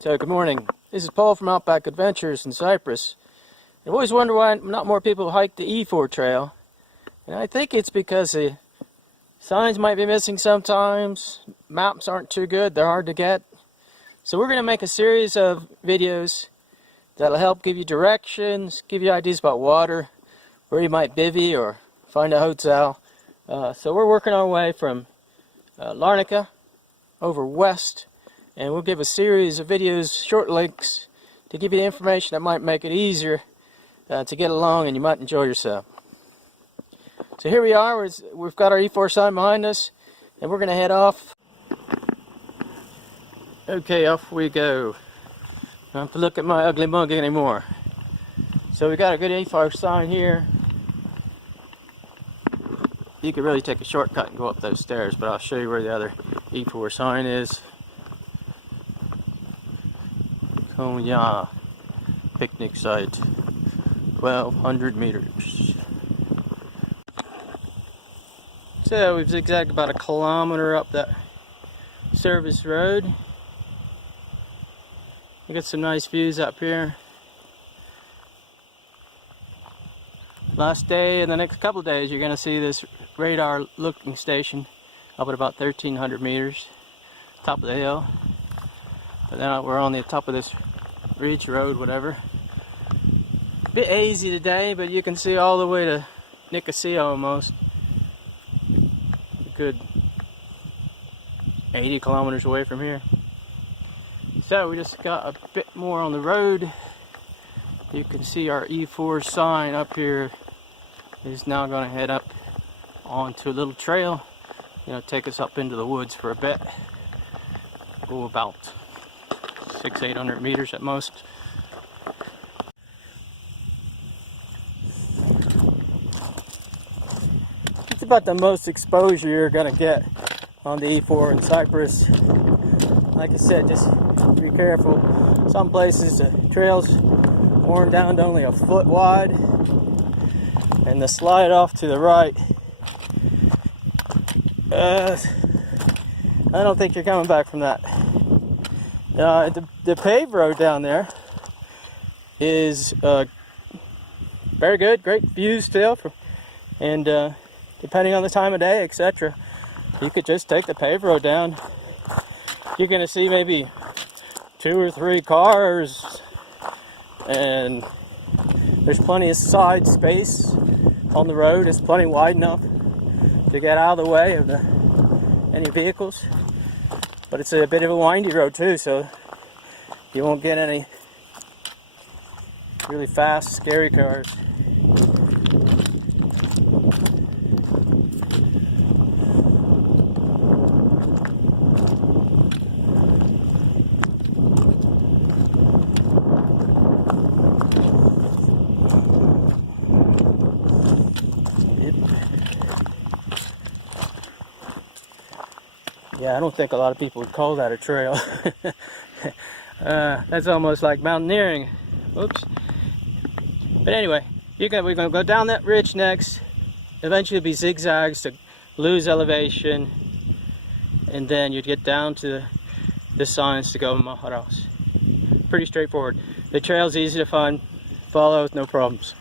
So good morning. This is Paul from Outback Adventures in Cyprus. I've always wondered why not more people hike the E4 trail. And I think it's because the signs might be missing sometimes. Maps aren't too good, they're hard to get. So we're going to make a series of videos that'll help give you directions, give you ideas about water, where you might bivvy or find a hotel. So we're working our way from Larnaca over west. And we'll give a series of videos, short links, to give you the information that might make it easier to get along and you might enjoy yourself. So here we are, we've got our E4 sign behind us, and we're going to head off. Okay, off we go. I don't have to look at my ugly mug anymore. So we got a good E4 sign here. You could really take a shortcut and go up those stairs, but I'll show you where the other E4 sign is. Konia picnic site, 1,200 meters. So we've zigzagged about 1 kilometer up that service road. We got some nice views up here. Last day and the next couple of days you're going to see this radar looking station up at about 1,300 meters, top of the hill. But then we're on the top of this ridge road, whatever. Bit hazy today, but you can see all the way to Nicosia almost. A good 80 kilometers away from here. So we just got a bit more on the road. You can see our E4 sign up here is now going to head up onto a little trail. Take us up into the woods for a bit. Go about 600-800 meters at most. It's about the most exposure you're going to get on the E4 in Cyprus. Like I said, just be careful. Some places the trail's worn down to only a foot wide, and the slide off to the right, I don't think you're coming back from that. The paved road down there is very good, great views still, and depending on the time of day, etc., you could just take the paved road down. You're going to see maybe 2 or 3 cars, and there's plenty of side space on the road. It's plenty wide enough to get out of the way of any vehicles. But it's a bit of a windy road too, so you won't get any really fast, scary cars. Yeah, I don't think a lot of people would call that a trail. That's almost like mountaineering. Oops. But anyway, we're going to go down that ridge next. Eventually be zigzags to lose elevation. And then you'd get down to the signs to go to Maharos. Pretty straightforward. The trail's easy to find, follow with no problems.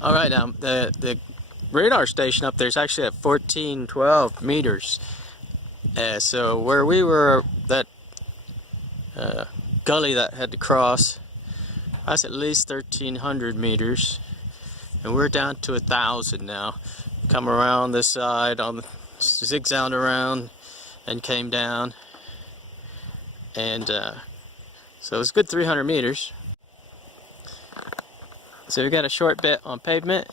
Alright, now the radar station up there is actually at 1412 meters. So where we were, that gully that had to cross, that's at least 1,300 meters, and we're down to 1,000 now. Come around this side, on the zigzag around, and came down, and so it's a good 300 meters. So we got a short bit on pavement.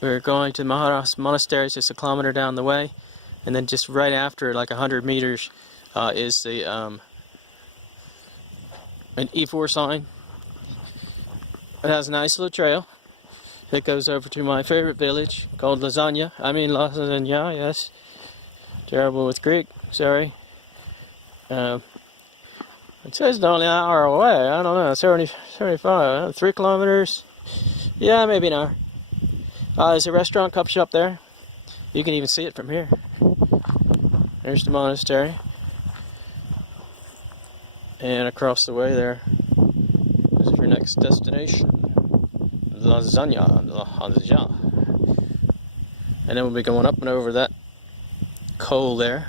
We're going to Maharos Monastery, just 1 kilometer down the way, and then just right after, like 100 meters, is the an E4 sign. It has a nice little trail that goes over to my favorite village called Lasagna. Yes. Terrible with Greek, sorry. It says it's only an hour away. I don't know, 75, 3 kilometers. Yeah, maybe an hour. There's a restaurant, cup shop there. You can even see it from here. There's the monastery. And across the way there is your next destination. Lasagna. And then we'll be going up and over that col there.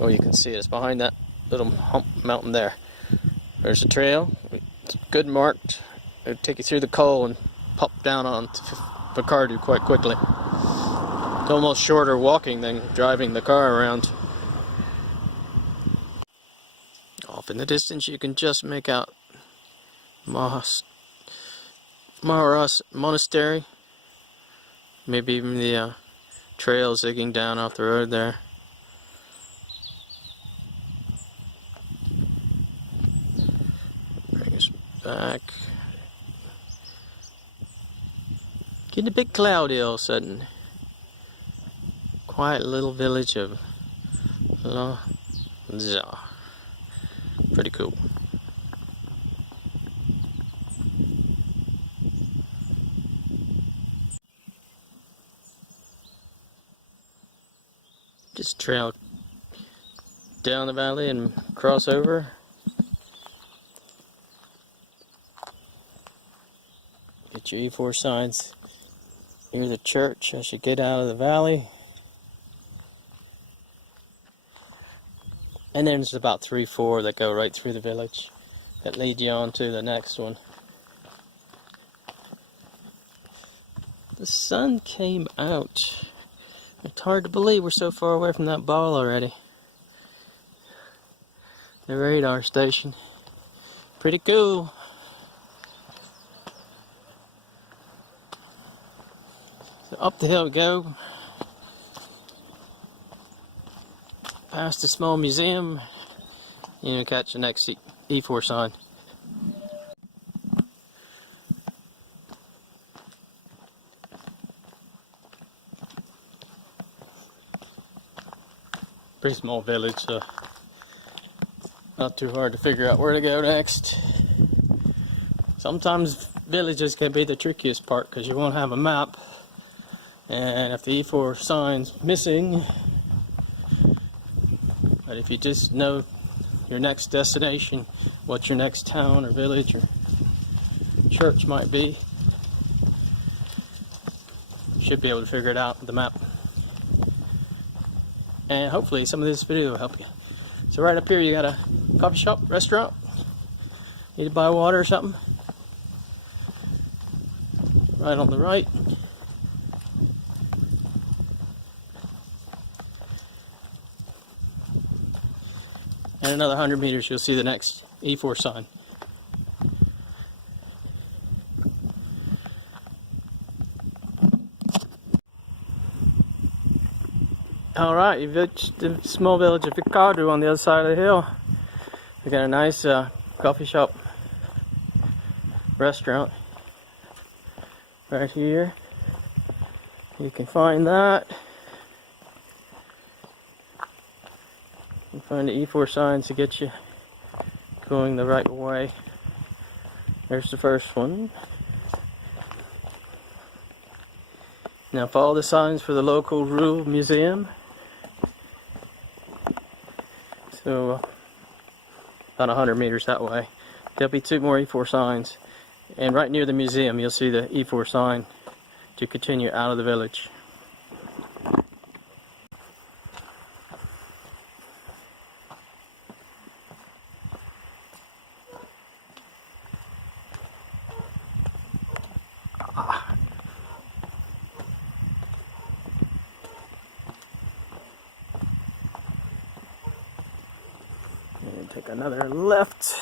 Oh, you can see it. It's behind that little hump mountain there. There's a trail. It's good marked. It'll take you through the col and pop down onto Picardu quite quickly. It's almost shorter walking than driving the car around. Off in the distance you can just make out Maharas Monastery. Maybe even the trail zigging down off the road there. Bring us back. Getting a bit cloudy all of a sudden. Quiet little village of Lasagna. Pretty cool. Just trail down the valley and cross over. Get your E4 signs near the church as you get out of the valley. And then there's about 3-4 that go right through the village that lead you on to the next one. The sun came out. It's hard to believe we're so far away from that ball already. The radar station. Pretty cool. So up the hill we go. Past the small museum. You know, catch the next E4 sign. Pretty small village, so not too hard to figure out where to go next. Sometimes villages can be the trickiest part because you won't have a map, and if the E4 sign's missing, but if you just know your next destination, what your next town or village or church might be, you should be able to figure it out with the map. And hopefully some of this video will help you. So right up here you got a coffee shop, restaurant. Need to buy water or something. Right on the right. And another 100 meters you'll see the next E4 sign. Alright, you've reached the small village of Picardu on the other side of the hill. We got a nice coffee shop, restaurant right here. You can find that. You can find the E4 signs to get you going the right way. There's the first one. Now follow the signs for the local rural museum. So about 100 meters that way. There'll be 2 more E4 signs. And right near the museum you'll see the E4 sign to continue out of the village. And take another left.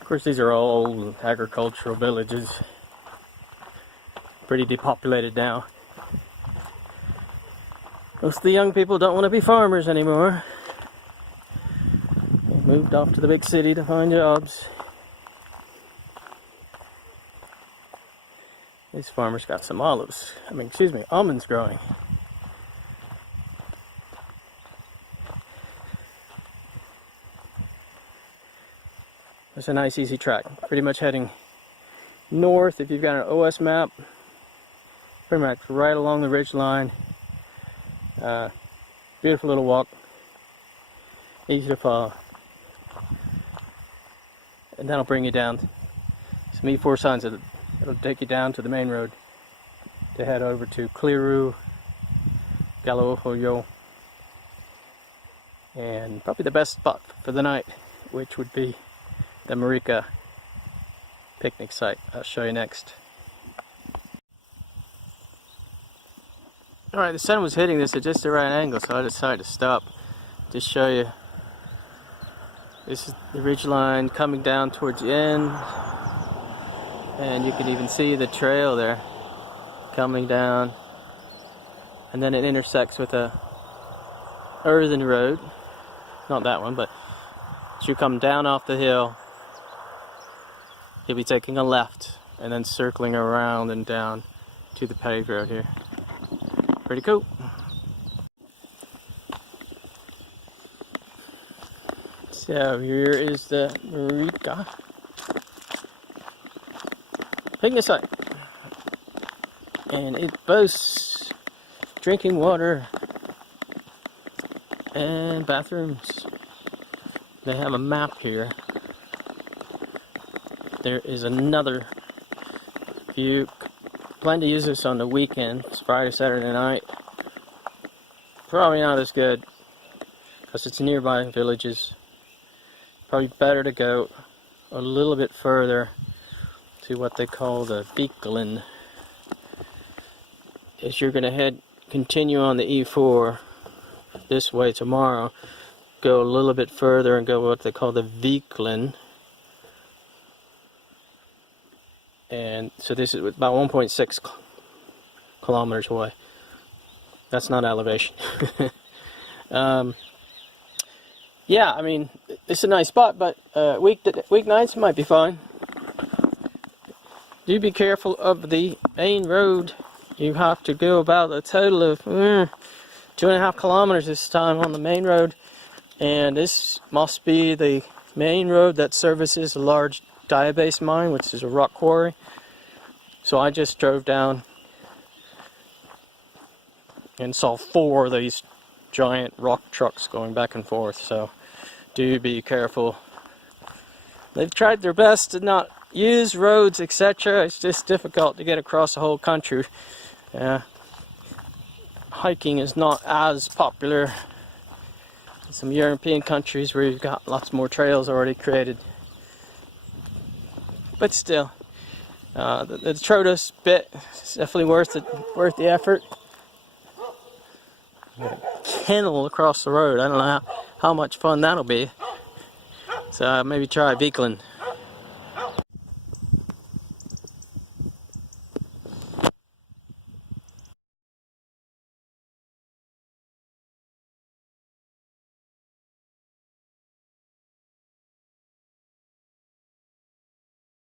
Of course, these are all old agricultural villages. Pretty depopulated now. Most of the young people don't want to be farmers anymore. They moved off to the big city to find jobs. These farmers got some almonds growing. It's a nice easy track. Pretty much heading north if you've got an OS map. Pretty much right along the ridge line. Beautiful little walk. Easy to follow. And that'll bring you down. Some E4 signs. It'll take you down to the main road to head over to Kliru, Galohoyo, and probably the best spot for the night, which would be the Merika picnic site. I'll show you next. Alright, the sun was hitting this at just the right angle, so I decided to stop to show you. This is the ridge line coming down towards the end, and you can even see the trail there coming down, and then it intersects with a earthen road. Not that one, but as you come down off the hill, you'll be taking a left and then circling around and down to the paved road here. Pretty cool. So here is the Merika picnic site, and it boasts drinking water and bathrooms. They have a map here. There is another. If you plan to use this on the weekends, Friday, Saturday night, probably not as good because it's nearby villages. Probably better to go a little bit further to what they call the Viklin. As you're going to continue on the E4 this way tomorrow, go a little bit further and go what they call the Viklin. And so this is about 1.6 kilometers away. That's not elevation. Yeah, I mean, it's a nice spot, but weeknights might be fine. Do be careful of the main road. You have to go about a total of 2.5 kilometers this time on the main road, and this must be the main road that services a large diabase mine, which is a rock quarry. So I just drove down and saw 4 of these giant rock trucks going back and forth, so do be careful. They've tried their best to not use roads, etc. It's just difficult to get across the whole country. Hiking is not as popular in some European countries where you've got lots more trails already created. But still, the Trotos bit is definitely worth the effort. Kennel across the road. I don't know how much fun that'll be. So maybe try Viklin.